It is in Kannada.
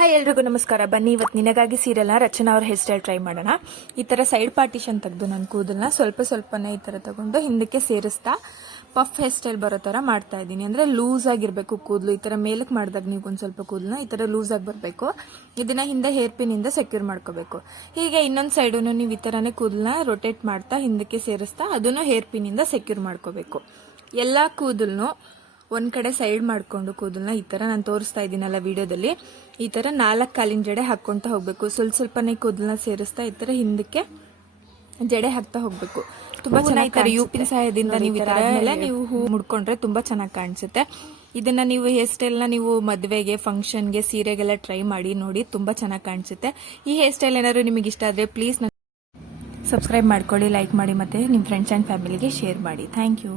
ಹಾಯ್ ಎಲ್ರಿಗೂ ನಮಸ್ಕಾರ. ಬನ್ನಿ ಇವತ್ತು ನಿನಗಾಗಿ ಸೀರೆಲ್ಲ ರಚನಾ ಅವ್ರ ಹೇರ್ ಸ್ಟೈಲ್ ಟ್ರೈ ಮಾಡೋಣ. ಈ ಥರ ಸೈಡ್ ಪಾರ್ಟಿಷನ್ ತೆಗೆದು ನನ್ನ ಕೂದಲನ್ನ ಸ್ವಲ್ಪ ಸ್ವಲ್ಪನೇ ಈ ಥರ ತಗೊಂಡು ಹಿಂದಕ್ಕೆ ಸೇರಿಸ್ತಾ ಪಫ್ ಹೇರ್ ಸ್ಟೈಲ್ ಬರೋ ಥರ ಮಾಡ್ತಾ ಇದ್ದೀನಿ. ಅಂದರೆ ಲೂಸ್ ಆಗಿರಬೇಕು ಕೂದಲು. ಈ ಥರ ಮೇಲಕ್ಕೆ ಮಾಡಿದಾಗ ನೀವು ಒಂದು ಸ್ವಲ್ಪ ಕೂದಲನ್ನ ಈ ಥರ ಲೂಸ್ ಆಗಿ ಬರಬೇಕು. ಇದನ್ನ ಹಿಂದೆ ಹೇರ್ ಪಿನ್ನಿಂದ ಸೆಕ್ಯೂರ್ ಮಾಡ್ಕೋಬೇಕು. ಹೀಗೆ ಇನ್ನೊಂದು ಸೈಡು ನೀವು ಈ ಥರನೇ ಕೂದಲನ್ನ ರೊಟೇಟ್ ಮಾಡ್ತಾ ಹಿಂದಕ್ಕೆ ಸೇರಿಸ್ತಾ ಅದನ್ನು ಹೇರ್ ಪಿನ್ನಿಂದ ಸೆಕ್ಯೂರ್ ಮಾಡ್ಕೋಬೇಕು. ಎಲ್ಲ ಕೂದಲನ್ನು ಒಂದ್ ಕಡೆ ಸೈಡ್ ಮಾಡ್ಕೊಂಡು ಕೂದಲನ್ನ ಈ ತರ ನಾನು ತೋರಿಸ್ತಾ ಇದ್ದೀನಲ್ಲ ವಿಡಿಯೋದಲ್ಲಿ ಈ ತರ ನಾಲ್ಕು ಕಾಲಿನ ಜಡೆ ಹಾಕೊಂತ ಹೋಗ್ಬೇಕು. ಸ್ವಲ್ಪ ಸ್ವಲ್ಪನೇ ಕೂದಲನ್ನ ಸೇರಿಸ್ತಾ ಈ ತರ ಹಿಂದಕ್ಕೆ ಜಡೆ ಹಾಕ್ತಾ ಹೋಗ್ಬೇಕು. ತುಂಬಾ ಚೆನ್ನಾಗಿ ಯೂಪಿನ ಸಹಾಯದಿಂದ ನೀವು ನೀವು ಹೂ ಮುಡ್ಕೊಂಡ್ರೆ ತುಂಬಾ ಚೆನ್ನಾಗಿ ಕಾಣಿಸುತ್ತೆ. ಇದನ್ನ ನೀವು ಹೇರ್ ಸ್ಟೈಲ್ನ ನ ನೀವು ಮದುವೆಗೆ ಫಂಕ್ಷನ್ಗೆ ಸೀರೆಗೆಲ್ಲ ಟ್ರೈ ಮಾಡಿ ನೋಡಿ ತುಂಬಾ ಚೆನ್ನಾಗಿ ಕಾಣಿಸುತ್ತೆ. ಈ ಹೇರ್ ಸ್ಟೈಲ್ ಏನಾದ್ರು ನಿಮಗೆ ಇಷ್ಟ ಆದ್ರೆ ಪ್ಲೀಸ್ ಸಬ್ಸ್ಕ್ರೈಬ್ ಮಾಡ್ಕೊಳ್ಳಿ ಲೈಕ್ ಮಾಡಿ ಮತ್ತೆ ನಿಮ್ಮ ಫ್ರೆಂಡ್ಸ್ ಆ್ಯಂಡ್ ಫ್ಯಾಮಿಲಿಗೆ ಶೇರ್ ಮಾಡಿ. Thank you